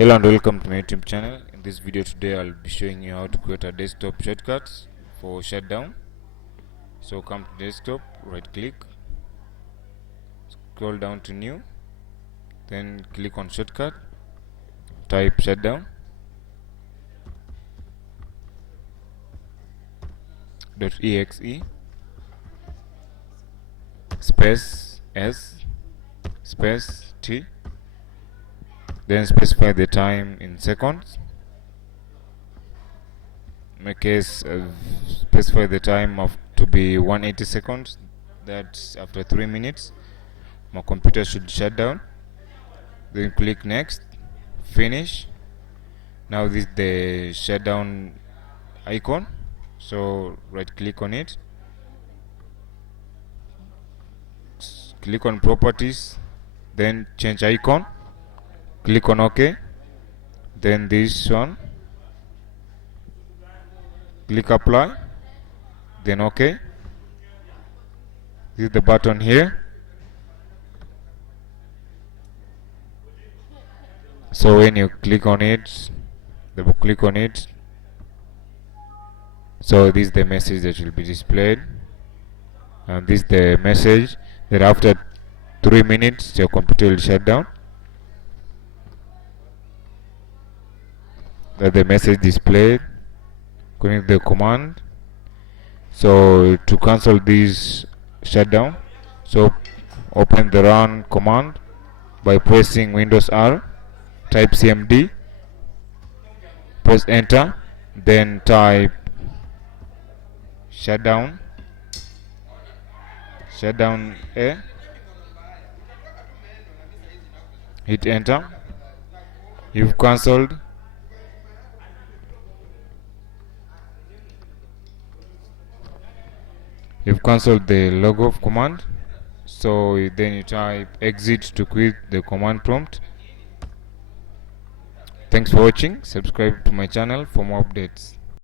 Hello and welcome to my YouTube channel. In this video today I'll be showing you how to create a desktop shortcuts for Shutdown. So come to desktop, right click, scroll down to new, then click on shortcut, type Shutdown, .exe space s space t, then specify the time in seconds. In my case, specify the time of to be 180 seconds. That's after 3 minutes my computer should shut down. Then click next, finish. Now this is the shutdown icon, so right click on it, click on properties, then change icon, click on OK, then this one, click apply, then OK. This is the button here. So when you click on it, double click on it, so this is the message that will be displayed, and this is the message that after 3 minutes your computer will shut down. That the message displayed, connect the command. So to cancel this shutdown, so open the run command by pressing Windows R, type cmd, press enter, then type shutdown A, hit enter. You've cancelled. You've cancelled the log off command. So then you type exit to quit the command prompt. Thanks for watching. Subscribe to my channel for more updates.